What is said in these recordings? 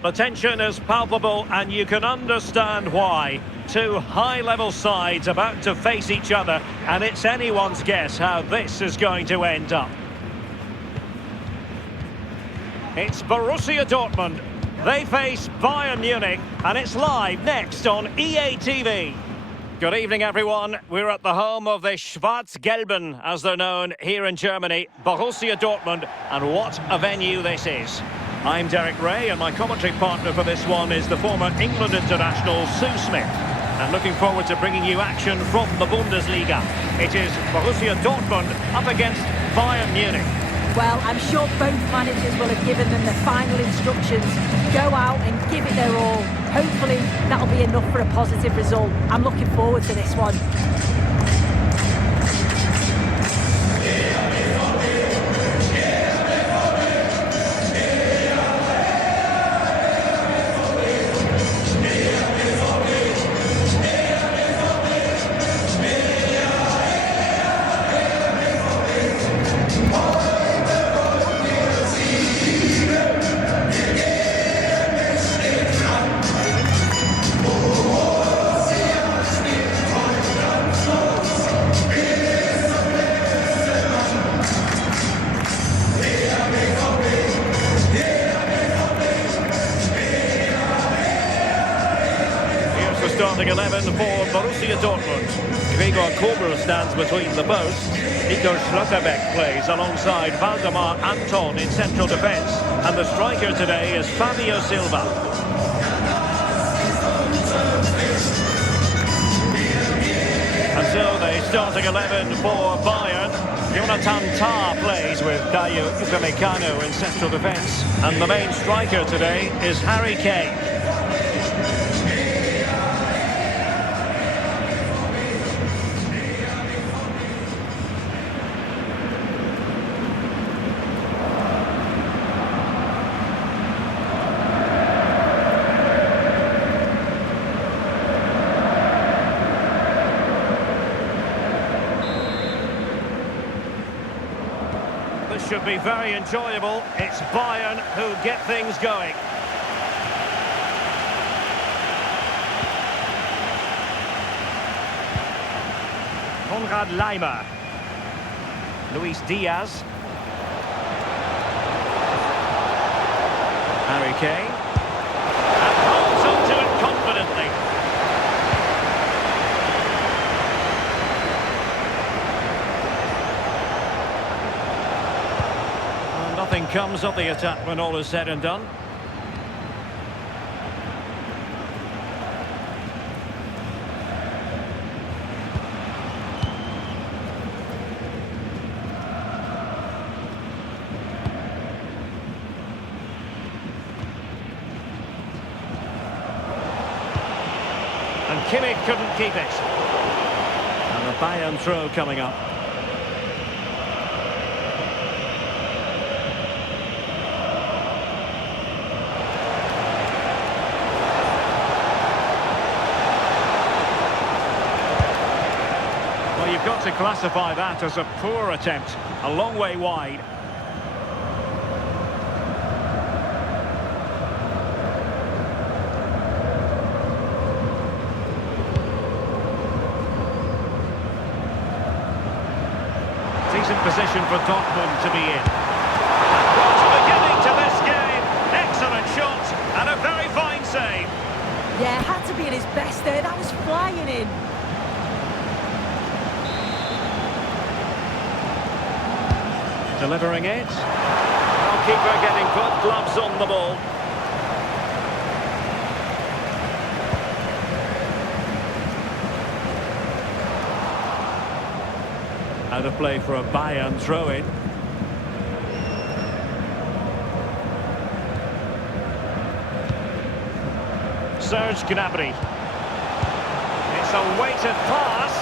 The tension is palpable and you can understand why. Two high-level sides about to face each other, and it's anyone's guess how this is going to end up. It's Borussia Dortmund. They face Bayern Munich, and it's live next on EA TV. Good evening, everyone. We're at the home of the Schwarz-Gelben, as they're known here in Germany, Borussia Dortmund, and what a venue this is. I'm Derek Ray, and my commentary partner for this one is the former England international Sue Smith. And looking forward to bringing you action from the Bundesliga. It is Borussia Dortmund up against Bayern Munich. Well, I'm sure both managers will have given them the final instructions. Go out and give it their all. Hopefully, that'll be enough for a positive result. I'm looking forward to this one. Starting 11 for Borussia Dortmund. Gregor Kobel stands between the posts. Nico Schlotterbeck plays alongside Valdemar Anton in central defence. And the striker today is Fabio Silva. And so the starting 11 for Bayern. Jonathan Tah plays with Dayo Upamecano in central defence. And the main striker today is Harry Kane. This should be very enjoyable. It's Bayern who get things going. Konrad Laimer. Luis Diaz. Harry Kane. And holds onto it confidently. Nothing comes of the attack when all is said and done. And Kimmich couldn't keep it. And the Bayern throw coming up. Well, you've got to classify that as a poor attempt, a long way wide. Decent position for Dortmund to be in. What a beginning to this game! Excellent shot and a very fine save. Yeah, had to be at his best there. That was flying in. Delivering it. Goalkeeper getting both gloves on the ball. Out of play for a Bayern throw-in. Serge Gnabry. It's a weighted pass.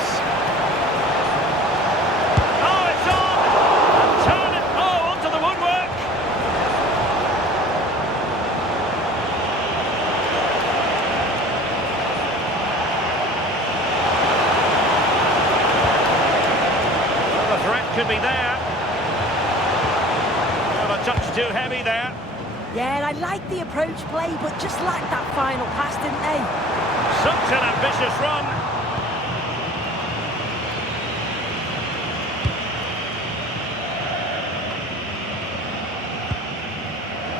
Oh, it's on! And turn it, onto the woodwork. Well, the threat could be there. Well, a touch too heavy there. Yeah, and I like the approach play, but just lacked that final pass, didn't they? Such an ambitious run.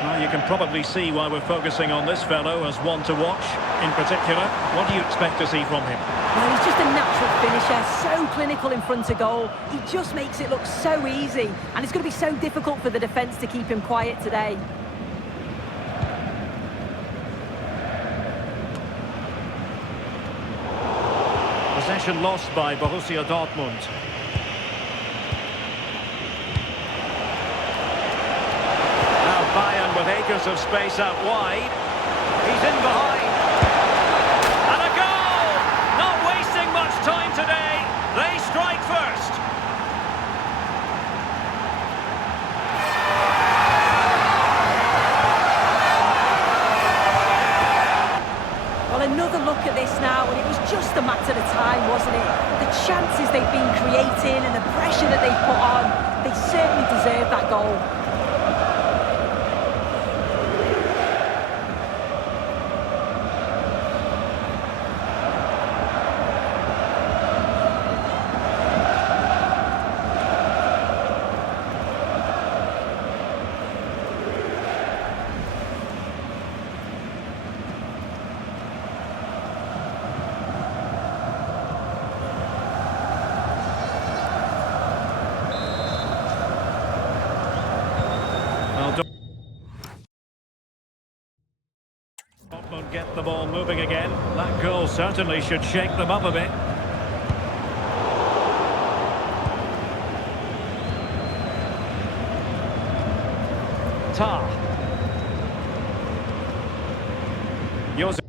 Well, you can probably see why we're focusing on this fellow as one to watch in particular. What do you expect to see from him? Well, he's just a natural finisher, so clinical in front of goal. He just makes it look so easy, and it's going to be so difficult for the defence to keep him quiet today. Possession lost by Borussia Dortmund. Now Bayern with acres of space out wide. He's in behind. And a goal! Not wasting much time today. They strike first. Well, another look at this now, and it was just a matter of time, wasn't it? The chances they've been creating and the pressure that they've put on, they certainly deserve that goal. Dortmund get the ball moving again. That goal certainly should shake them up a bit. Tar. Joseph.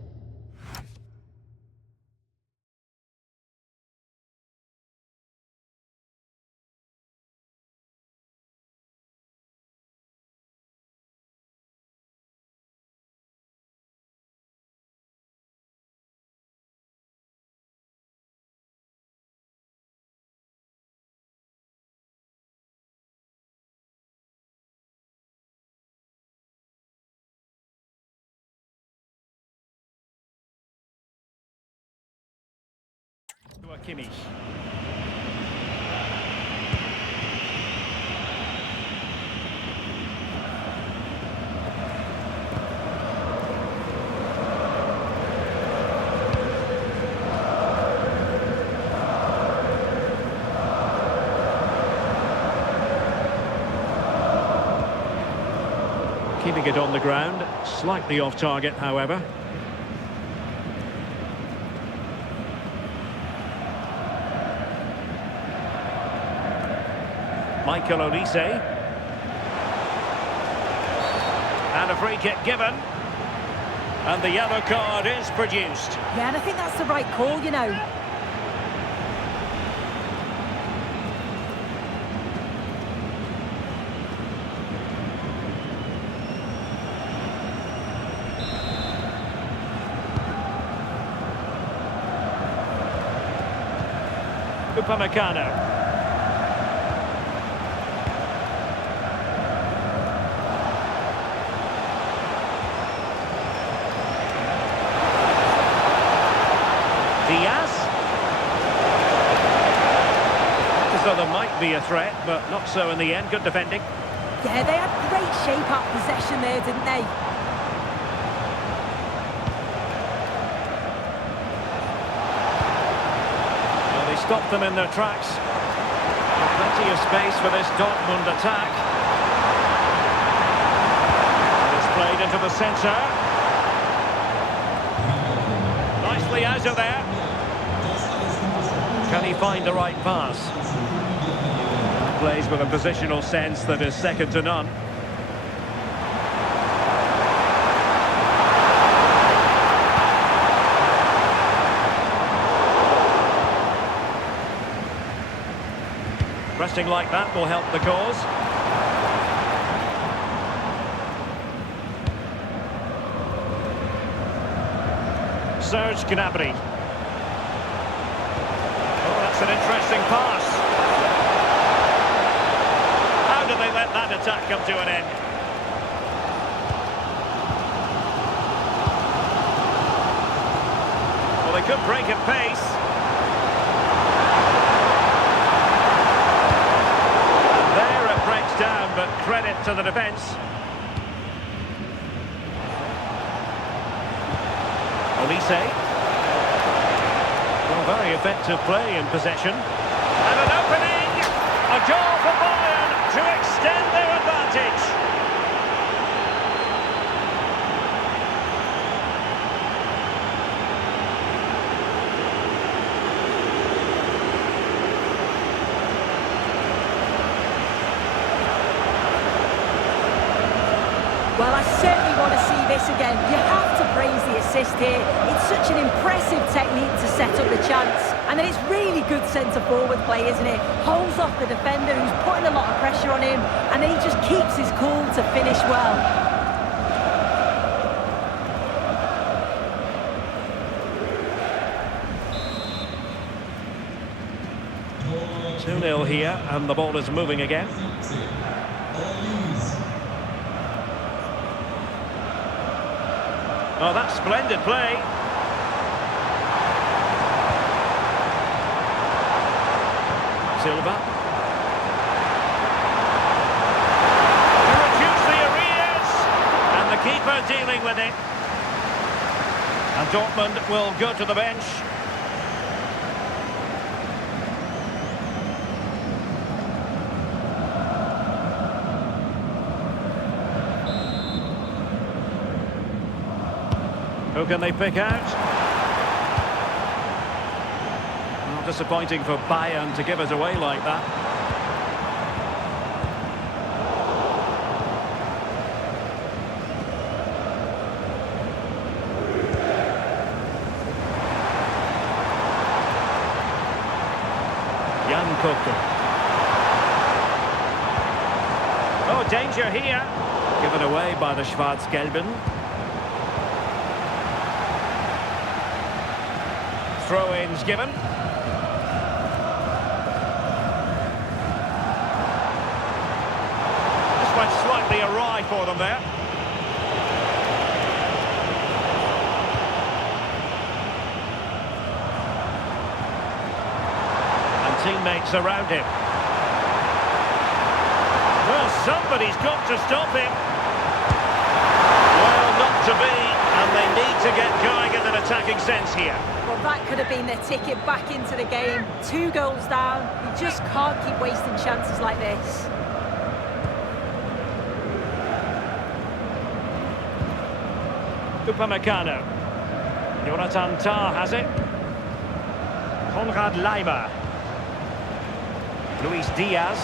Kimmich. Keeping it on the ground, slightly off target, however. Michael Olise. And a free kick given. And the yellow card is produced. Yeah, and I think that's the right call, you know. Upamecano. So there might be a threat, but not so in the end. Good defending. Yeah, they had great shape-up possession there, didn't they? Well, they stopped them in their tracks. Plenty of space for this Dortmund attack. And it's played into the centre. Nicely out of there. Can he find the right pass? Plays with a positional sense that is second to none. Pressing like that will help the cause. Serge Gnabry. Oh, that's an interesting pass. How do they let that attack come to an end? Good break at pace. And there it breaks down, but credit to the defence. Olise. Well, very effective play in possession. And an opening! A goal for Bayern to extend their advantage. Well, I certainly want to see this again. You have to praise the assist here. It's such an impressive technique to set up the chance. And then it's really good centre-forward play, isn't it? Holds off the defender who's putting a lot of pressure on him, and then he just keeps his cool to finish well. Two 2-0 here, and the ball is moving again. Oh, that's splendid play. Silva. To reduce the arrears. And the keeper dealing with it. And Dortmund will go to the bench. Who can they pick out? Well, disappointing for Bayern to give it away like that. Jan Koke. Oh, danger here. Given away by the Schwarz-Gelben. Throw-ins given. This went slightly awry for them there. And teammates around him. Well, somebody's got to stop him. Well, not to be, and they need to get going in an attacking sense here. Well, that could have been their ticket back into the game. 2 goals down. You just can't keep wasting chances like this. Upamecano. Jonathan Tah has it. Konrad Leimer. Luis Diaz.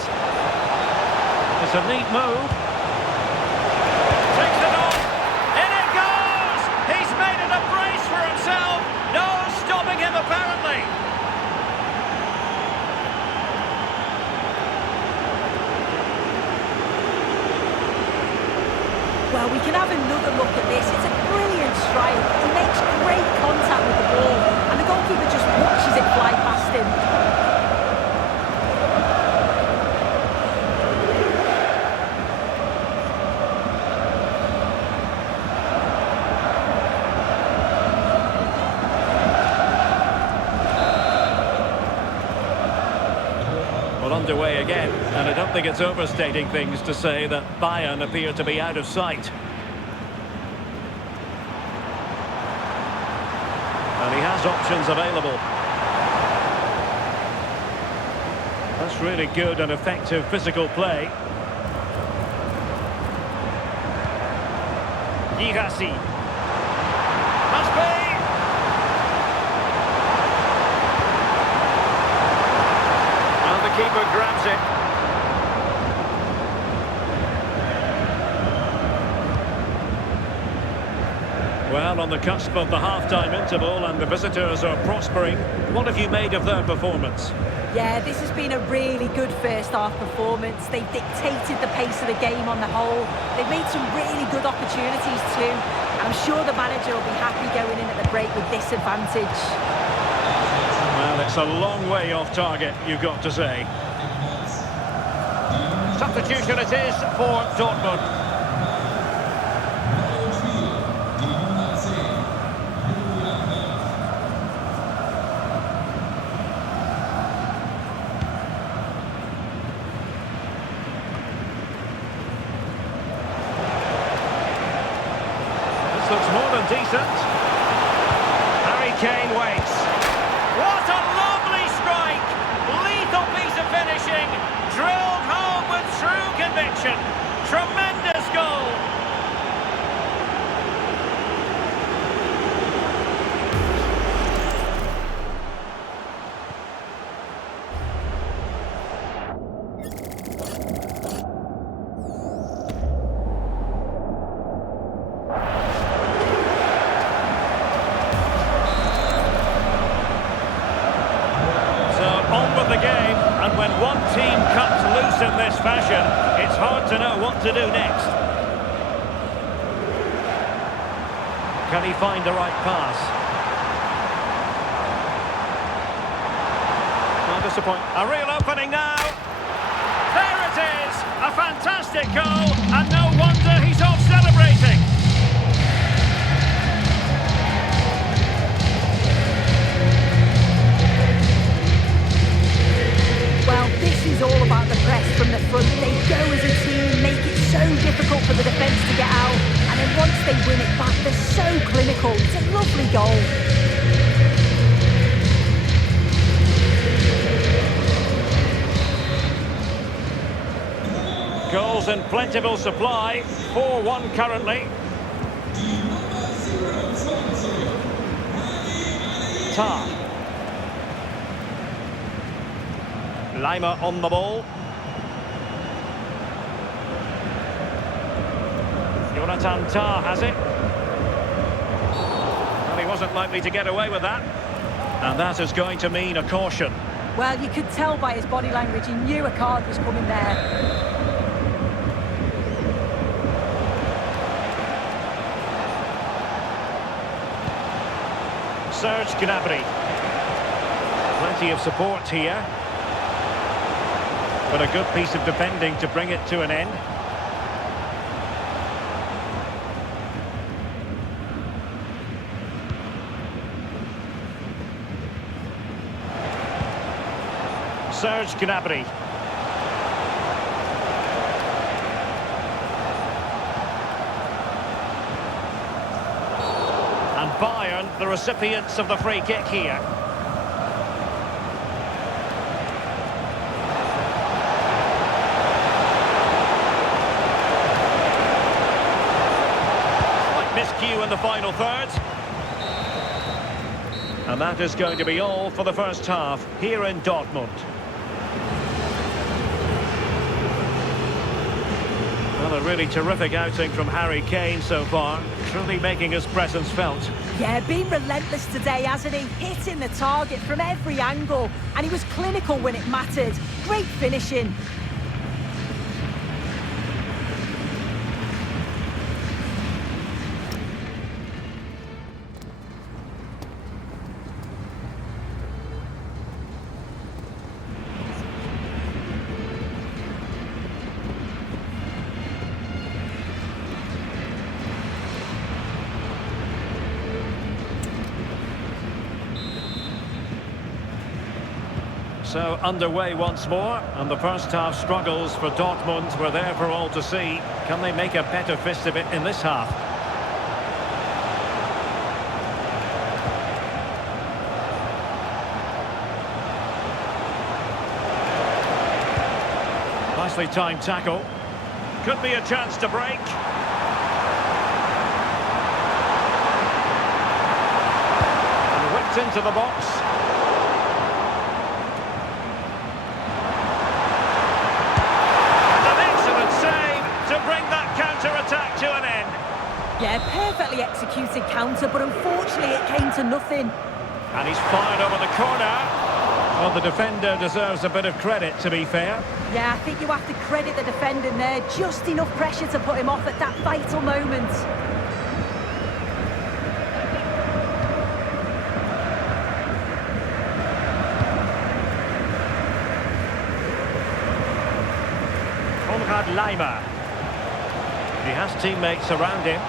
It's a neat move. Takes it on. In it goes! He's made it a brace for himself. No stopping him, apparently. Well, we can have another look at this. It's a brilliant strike. He makes great contact with the ball, and the goalkeeper just watches it fly past him. Well, underway again, and I don't think it's overstating things to say that Bayern appear to be out of sight. And he has options available. That's really good and effective physical play. Girassi. Must be! Keeper grabs it. Well, on the cusp of the half-time interval, and the visitors are prospering. What have you made of their performance? Yeah, this has been a really good first-half performance. They've dictated the pace of the game on the whole. They've made some really good opportunities too. I'm sure the manager will be happy going in at the break with this advantage. Well, it's a long way off target, you've got to say. Substitution it is for Dortmund. defence looks more than decent. Harry Kane waits. What a lovely strike! Lethal piece of finishing. Drilled home with true conviction. Tremendous goal. The game, and when one team cuts loose in this fashion, it's hard to know what to do next. Can he find the right pass? Not disappointing. A real opening now. There it is, a fantastic goal, and no wonder he's off celebrating. It's all about the press from the front. They go as a team, make it so difficult for the defence to get out, and then once they win it back, they're so clinical. It's a lovely goal. Goals in plentiful supply, 4-1 currently. Tar. Lima on the ball. Jonathan Tah has it. Well, he wasn't likely to get away with that. And that is going to mean a caution. Well, you could tell by his body language, he knew a card was coming there. Serge Gnabry. Plenty of support here. But a good piece of defending to bring it to an end. Serge Gnabry. And Bayern, the recipients of the free kick here. Miscue in the final third. And that is going to be all for the first half here in Dortmund. Well, a really terrific outing from Harry Kane so far, truly making his presence felt. Yeah, been relentless today, hasn't he? Hitting the target from every angle, and he was clinical when it mattered. Great finishing. So underway once more, and the first half struggles for Dortmund were there for all to see. Can they make a better fist of it in this half? Nicely timed tackle. Could be a chance to break. And whipped into the box. Attack to an end. Yeah, perfectly executed counter, but unfortunately it came to nothing. And he's fired over the corner. Well, the defender deserves a bit of credit, to be fair. Yeah, I think you have to credit the defending there. Just enough pressure to put him off at that vital moment. Konrad Lima. He has teammates around him.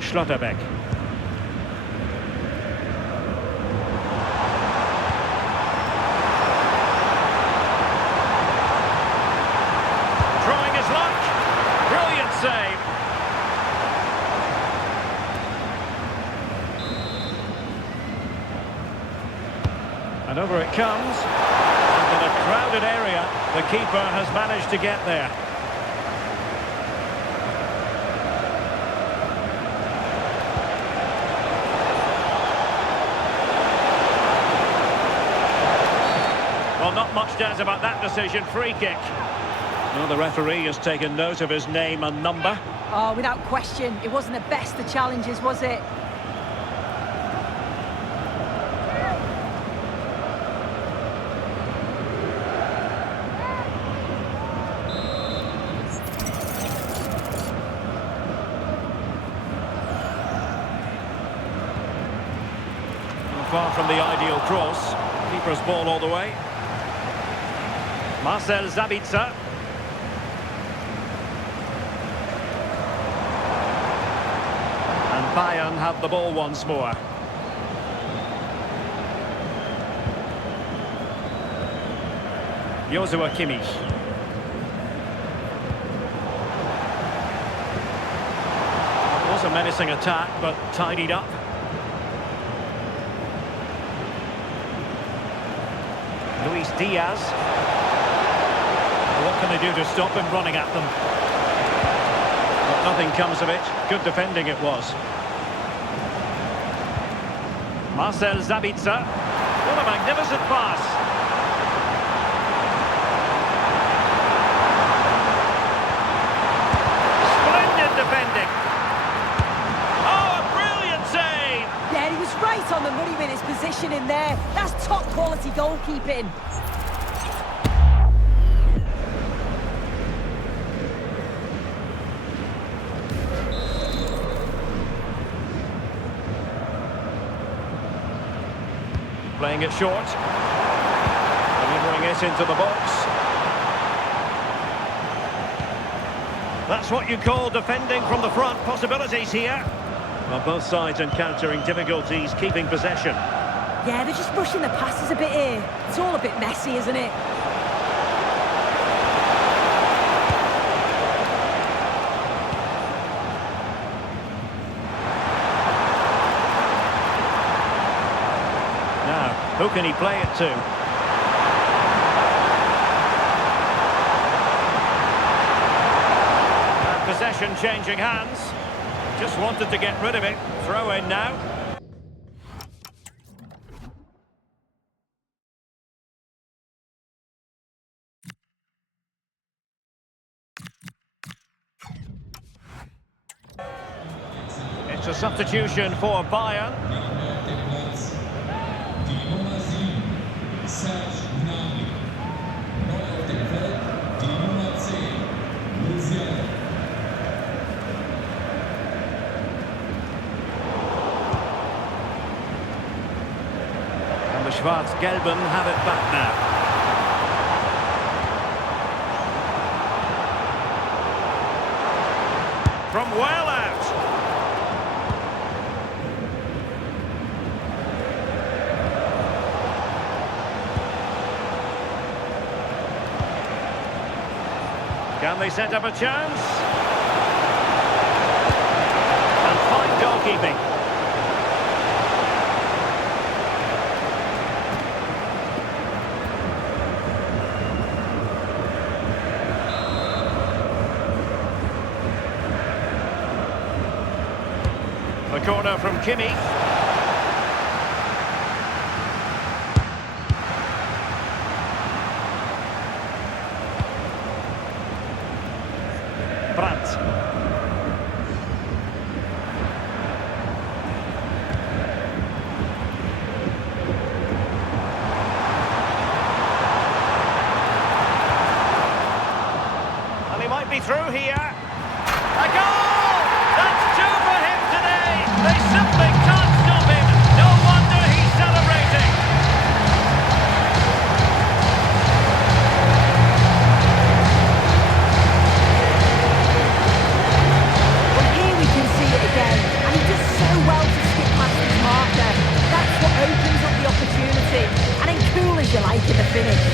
Schlotterbeck. And over it comes. And in a crowded area, the keeper has managed to get there. Well, not much doubt about that decision. Free kick. Well, the referee has taken note of his name and number. Oh, without question, it wasn't the best of challenges, was it? Far from the ideal cross. Keeper's ball all the way. Marcel Sabitzer. And Bayern have the ball once more. Joshua Kimmich. It was a menacing attack, but tidied up. Luis Diaz. What can they do to stop him running at them? But nothing comes of it. Good defending it was. Marcel Sabitzer. What a magnificent pass. Splendid defending. Oh, a brilliant save. Yeah, he was right on the money with his position in there. That's top quality goalkeeping. Playing it short. Delivering it into the box. That's what you call defending from the front. Possibilities here. Well, both sides encountering difficulties keeping possession. Yeah, they're just rushing the passes a bit here. It's all a bit messy, isn't it? Now, who can he play it to? And possession changing hands. Just wanted to get rid of it. Throw in now. It's a substitution for Bayern. And the Schwarz-Gelben have it back now. From well out. Can they set up a chance? And fine goalkeeping. The corner from Kimmich. Brandt. And he might be through here. A goal! That's two for him today. They simply can't stop him. No wonder he's celebrating. Well, here we can see it again. And he does so well to skip past his marker. That's what opens up the opportunity. And then cool as you like in the finish.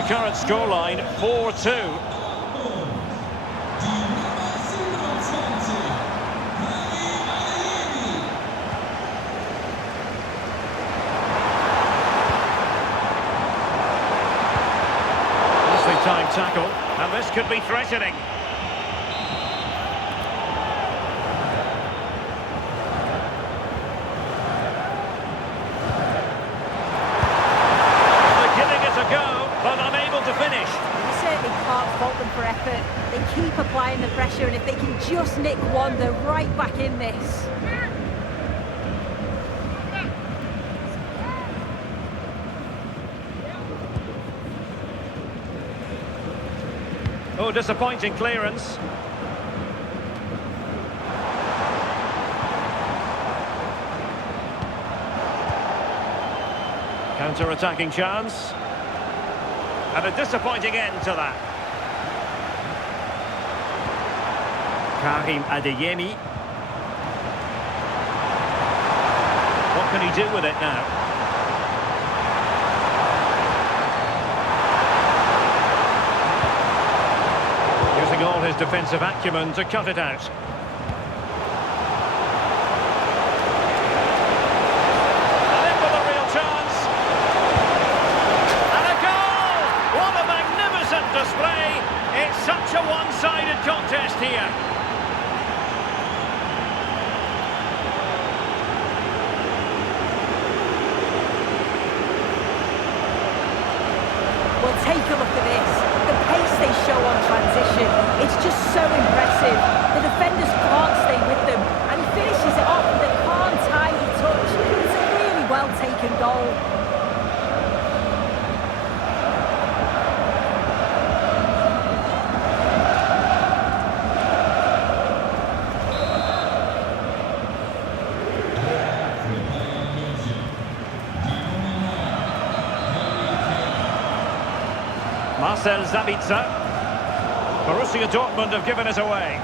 The current scoreline 4-2. Time tackle, and this could be threatening. They're giving it a go, but unable to finish. You certainly can't fault them for effort. They keep applying the pressure, and if they can just nick one, they're right back in this. Oh, disappointing clearance. Counter-attacking chance. And a disappointing end to that. Karim Adeyemi. What can he do with it now? All his defensive acumen to cut it out. And in with a real chance. And a goal! What a magnificent display! It's such a one-sided contest here. Well, take a look at this. The pace they show on transition, it's just so impressive. The defenders can't stay with them, and he finishes it off with a calm, tidy touch. It's a really well-taken goal. Marcel Sabitzer. Borussia Dortmund have given it away.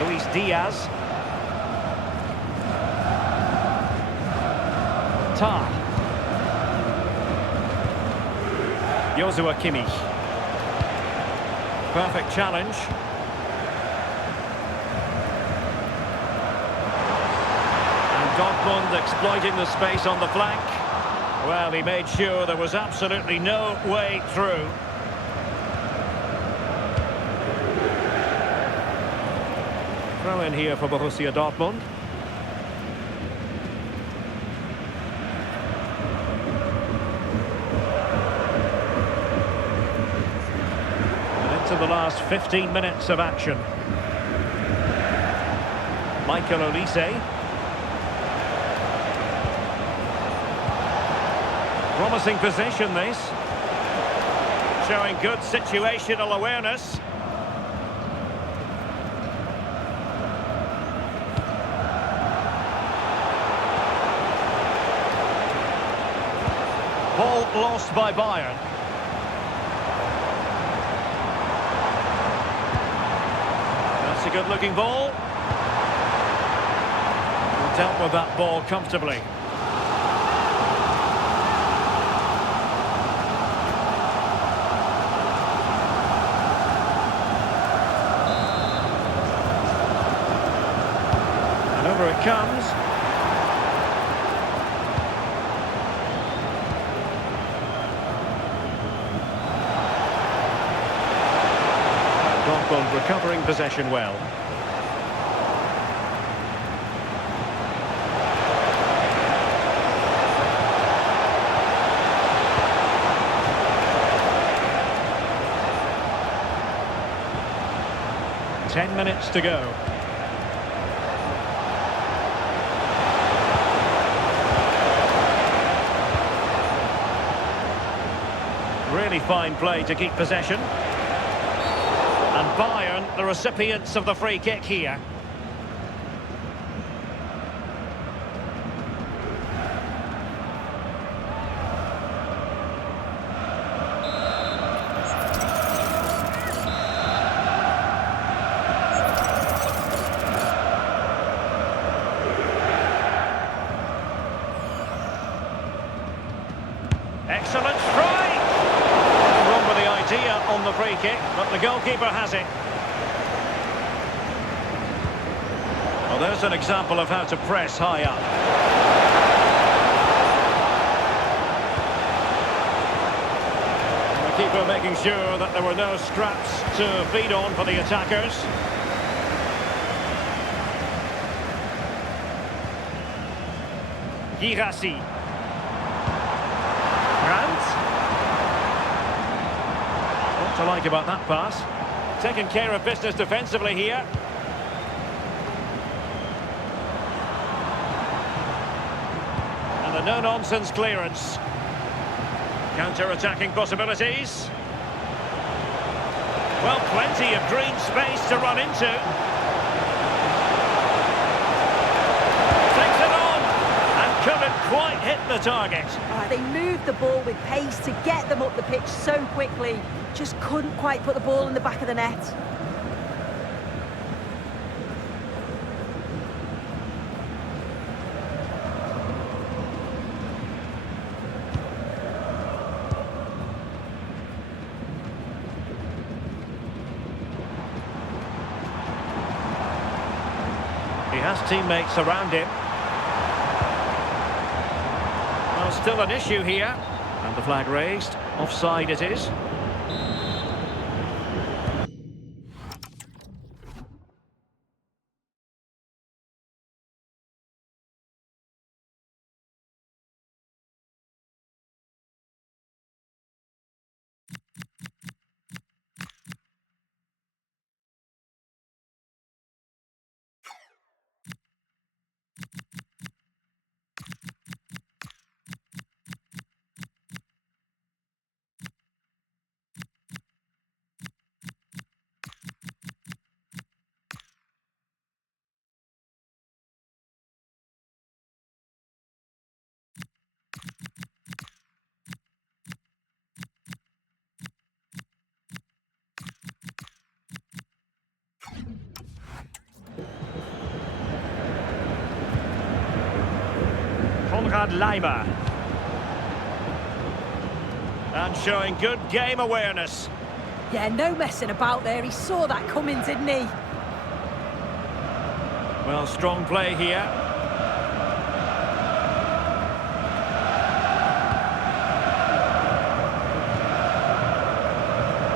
Luis Diaz. Tar. Joshua Kimmich. Perfect challenge. Dortmund exploiting the space on the flank. Well, he made sure there was absolutely no way through. Throw in here for Borussia Dortmund. And into the last 15 minutes of action. Michael Olise. Promising position, this. Showing good situational awareness. Ball lost by Bayern. That's a good-looking ball. Dealt with that ball comfortably. Over it comes. Dortmund recovering possession well. Ten minutes to go. Really fine play to keep possession. And Bayern, the recipients of the free kick here. the free kick, but the goalkeeper has it. Well, there's an example of how to press high up. And the keeper making sure that there were no scraps to feed on for the attackers. Girassi. Brandt. What to like about that pass? Taking care of business defensively here. And the no-nonsense clearance. Counter-attacking possibilities. Well, plenty of green space to run into. Takes it on and couldn't quite hit the target. They moved the ball with pace to get them up the pitch so quickly. Just couldn't quite put the ball in the back of the net. He has teammates around him. Well, still an issue here. And the flag raised. Offside it is. Leimer. And showing good game awareness. Yeah, no messing about there. He saw that coming, didn't he? Well, strong play here.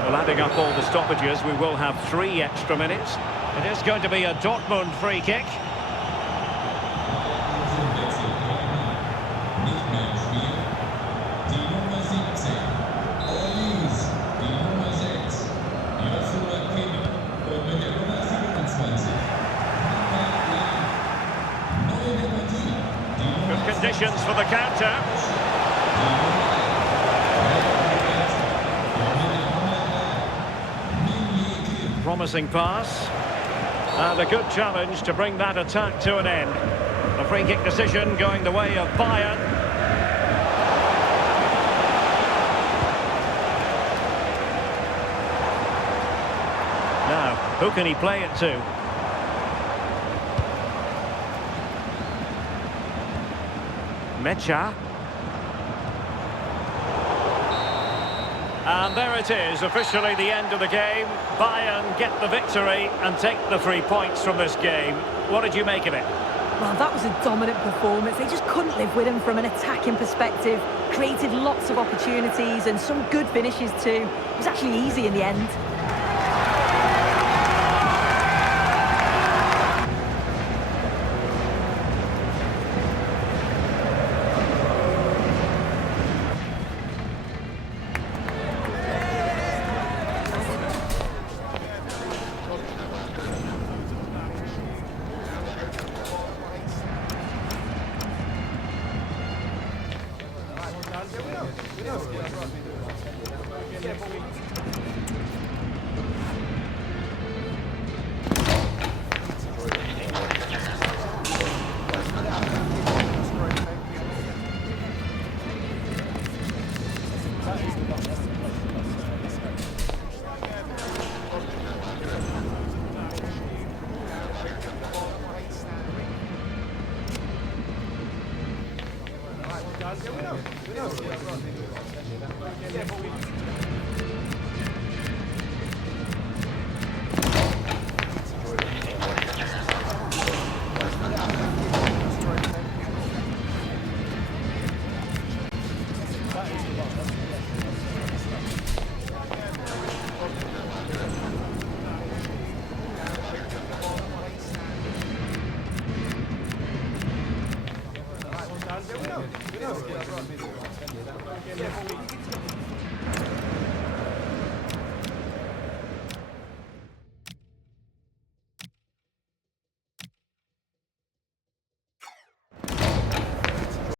Well, adding up all the stoppages, we will have 3 extra minutes. It is going to be a Dortmund free kick. Conditions for the counter. Promising pass. And a good challenge to bring that attack to an end. The free kick decision going the way of Bayern. Now, who can he play it to? Mecha. And there it is, officially the end of the game. Bayern get the victory and take the 3 points from this game. What did you make of it? Well, that was a dominant performance. They just couldn't live with him from an attacking perspective. Created lots of opportunities and some good finishes too. It was actually easy in the end.